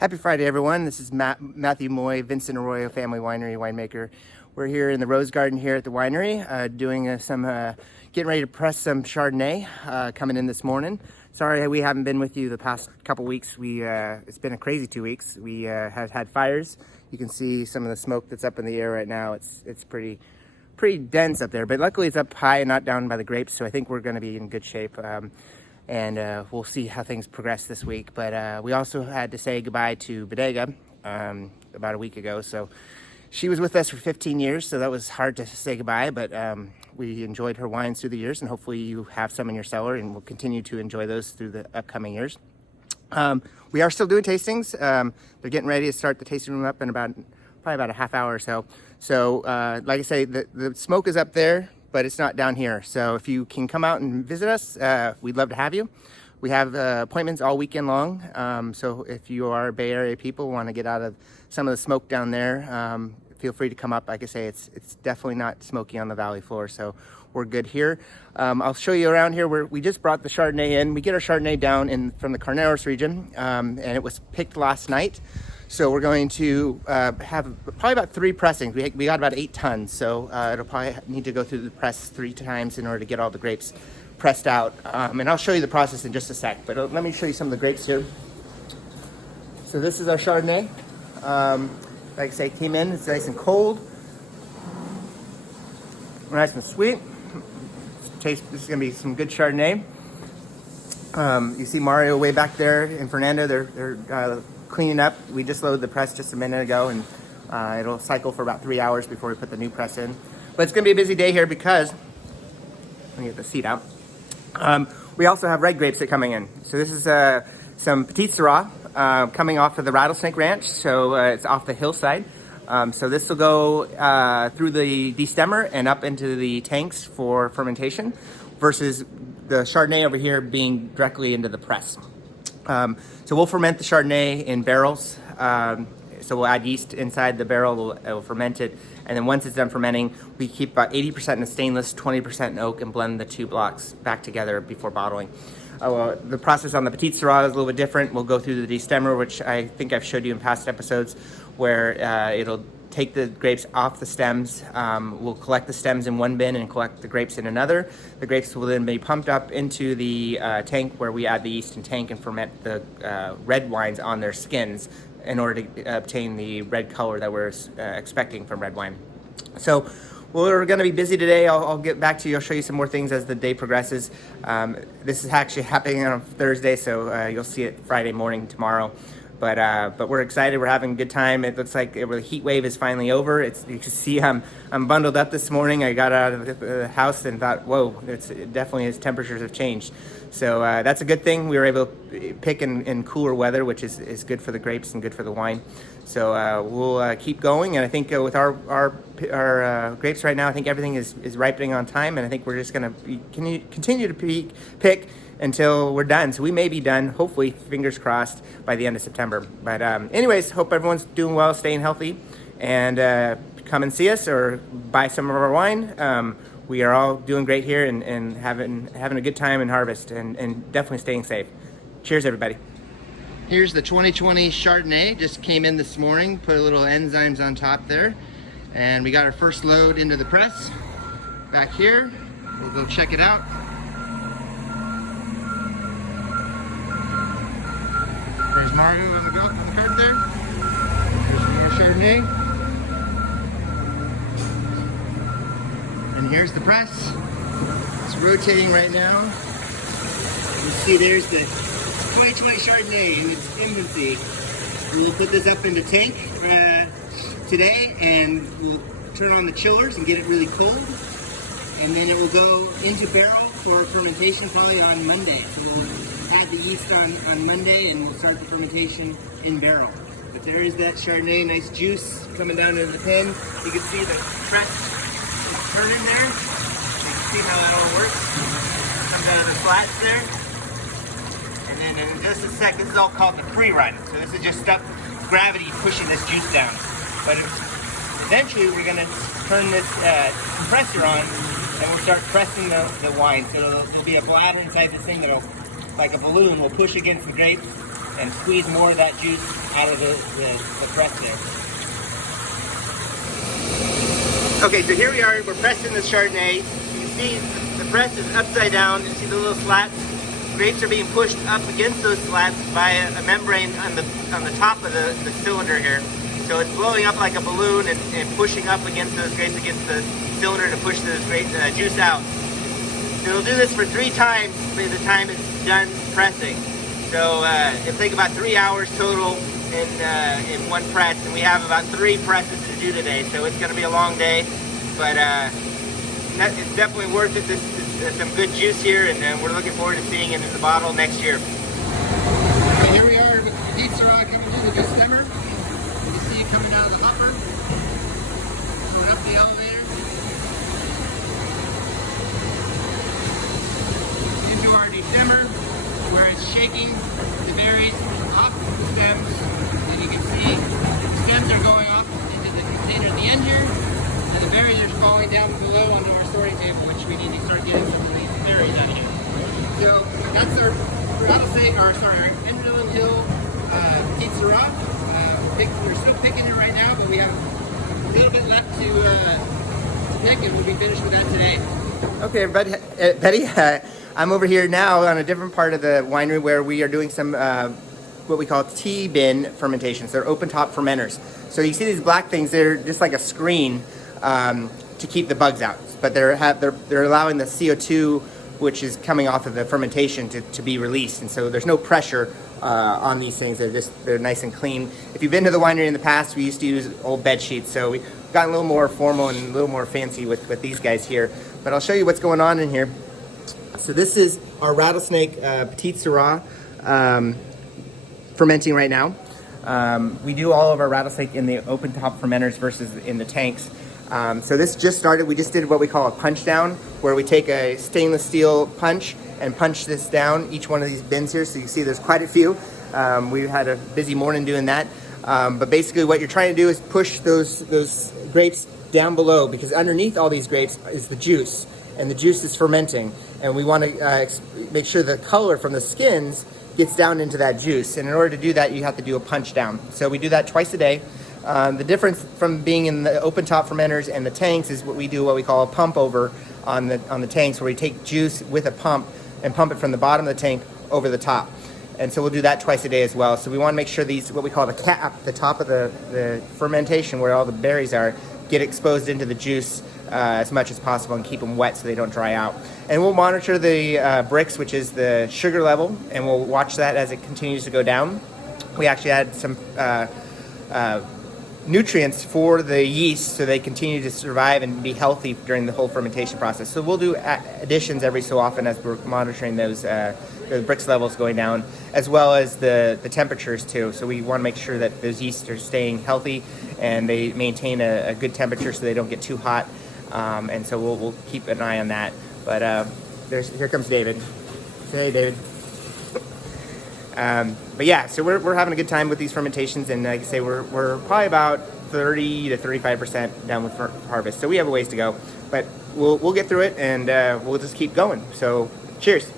Happy Friday, everyone. This is Matthew Moy, Vincent Arroyo Family Winery winemaker. We're here in the Rose Garden here at the winery, getting ready to press some Chardonnay coming in this morning. Sorry we haven't been with you the past couple weeks. It's been a crazy 2 weeks. We have had fires. You can see some of the smoke that's up in the air right now. It's pretty dense up there, but luckily it's up high and not down by the grapes, so I think we're going to be in good shape. And we'll see how things progress this week. But we also had to say goodbye to Bodega about a week ago. So she was with us for 15 years, so that was hard to say goodbye. But we enjoyed her wines through the years, and hopefully you have some in your cellar, and we'll continue to enjoy those through the upcoming years. We are still doing tastings. They're getting ready to start the tasting room up in probably about a half hour or so. So like I say, the smoke is up there, but it's not down here. So if you can come out and visit us, we'd love to have you. We have appointments all weekend long. So if you are Bay Area people, want to get out of some of the smoke down there, feel free to come up. Like I say, it's definitely not smoky on the valley floor, so we're good here. I'll show you around here where we just brought the Chardonnay in. We get our Chardonnay down from the Carneros region, and it was picked last night. So we're going to have probably about 3 pressings. We got about 8 tons, so it'll probably need to go through the press 3 times in order to get all the grapes pressed out. And I'll show you the process in just a sec, but let me show you some of the grapes here. So this is our Chardonnay. Like I say, came in, it's nice and cold. Nice and sweet. This is gonna be some good Chardonnay. You see Mario way back there and Fernando, they're cleaning up. We just loaded the press just a minute ago, and it'll cycle for about 3 hours before we put the new press in. But it's gonna be a busy day here because, let me get the seat out. We also have red grapes that are coming in. So this is some Petite Sirah coming off of the Rattlesnake Ranch. So it's off the hillside. So this will go through the destemmer and up into the tanks for fermentation, versus the Chardonnay over here being directly into the press. So we'll ferment the Chardonnay in barrels. So we'll add yeast inside the barrel, it will ferment it. And then once it's done fermenting, we keep about 80% in stainless, 20% in oak, and blend the 2 blocks back together before bottling. The process on the Petite Sirah is a little bit different. We'll go through the destemmer, which I think I've showed you in past episodes, where it'll take the grapes off the stems. We'll collect the stems in one bin and collect the grapes in another. The grapes will then be pumped up into the tank, where we add the yeast and tank and ferment the red wines on their skins in order to obtain the red color that we're expecting from red wine. So we're going to be busy today. I'll get back to you. I'll show you some more things as the day progresses. This is actually happening on Thursday, so you'll see it Friday morning tomorrow. But we're excited. We're having a good time. It looks like the heat wave is finally over. You can see I'm bundled up this morning. I got out of the house and thought, whoa, it definitely his temperatures have changed. So that's a good thing. We were able to pick in cooler weather, which is good for the grapes and good for the wine. So we'll keep going. And I think with our grapes right now, I think everything is ripening on time. And I think we're just going to continue to pick until we're done. So we may be done, hopefully, fingers crossed, by the end of September. But anyways, hope everyone's doing well, staying healthy, and come and see us or buy some of our wine. We are all doing great here and having a good time in harvest, and definitely staying safe. Cheers, everybody. Here's the 2020 Chardonnay, just came in this morning, put a little enzymes on top there, and we got our first load into the press. Back here, we'll go check it out. There's Mario on the cart there. There's some more Chardonnay. And here's the press. It's rotating right now. You see there's the 2020 Chardonnay in its infancy. We'll put this up into tank today, and we'll turn on the chillers and get it really cold. And then it will go into barrel for fermentation probably on Monday. So we'll add the yeast on Monday, and we'll start the fermentation in barrel. But there is that Chardonnay, nice juice coming down into the pen. You can see the press is turning there. You can see how that all works. Comes out of the flats there. And then in just a sec, this is all called the pre-run. So this is just stuff, gravity pushing this juice down. But eventually we're going to turn this compressor on, and we'll start pressing the wine. So there'll be a bladder inside this thing that'll, like a balloon, will push against the grapes and squeeze more of that juice out of the press there. Okay, so here we are, we're pressing the Chardonnay. You can see the press is upside down. You see the little slats? Grapes are being pushed up against those slats by a membrane on the top of the cylinder here. So it's blowing up like a balloon and pushing up against those grapes, against the cylinder to push the grape juice out. So it'll do this for 3 times by the time it's done pressing. So it'll take about 3 hours total in one press, and we have about 3 presses to do today. So it's going to be a long day, but it's definitely worth it. This is some good juice here, and we're looking forward to seeing it in the bottle next year. Okay, here we are with the Petite Sirah coming through the juice stemmer. You can see it coming out of the hopper, going up the elevator, into our destemmer, where it's shaking the berries off the stems. And you can see the stems are going off into the container at the end here, and the berries are falling down below onto our sorting table, which we need to start getting some of these berries out of here. So that's our rattlesnake, or sorry, our Enderlin Hill Petite Sirah. We're still picking it right now, but we have a little bit left to pick, and we'll be finished with that today. Okay, everybody, Betty, I'm over here now on a different part of the winery where we are doing some what we call T-bin fermentations. They're open top fermenters. So you see these black things, they're just like a screen to keep the bugs out, but they're allowing the CO2, which is coming off of the fermentation, to be released, and so there's no pressure on these things. They're nice and clean. If you've been to the winery in the past, we used to use old bed sheets, so we've gotten a little more formal and a little more fancy with these guys here. But I'll show you what's going on in here. So this is our rattlesnake Petite Sirah fermenting right now. We do all of our rattlesnake in the open top fermenters versus in the tanks. So this just started. We just did what we call a punch down, where we take a stainless steel punch and punch this down each one of these bins here. So you see there's quite a few. We've had a busy morning doing that. But basically what you're trying to do is push those grapes down below, because underneath all these grapes is the juice, and the juice is fermenting. And we want to make sure the color from the skins gets down into that juice. And in order to do that, you have to do a punch down. So we do that twice a day. The difference from being in the open top fermenters and the tanks is what we call a pump over on the tanks, where we take juice with a pump and pump it from the bottom of the tank over the top. And so we'll do that twice a day as well. So we want to make sure these, what we call the cap, the top of the fermentation where all the berries are, get exposed into the juice as much as possible and keep them wet so they don't dry out. And we'll monitor the brix, which is the sugar level, and we'll watch that as it continues to go down. We actually add some nutrients for the yeast so they continue to survive and be healthy during the whole fermentation process. So we'll do additions every so often as we're monitoring those the brix levels going down, as well as the temperatures too. So we want to make sure that those yeasts are staying healthy and they maintain a good temperature so they don't get too hot. And so we'll keep an eye on that. But here comes David. Say, hey, David. But yeah, so we're having a good time with these fermentations, and like I say, we're probably about 30 to 35% done with harvest. So we have a ways to go, but we'll get through it, and we'll just keep going. So cheers.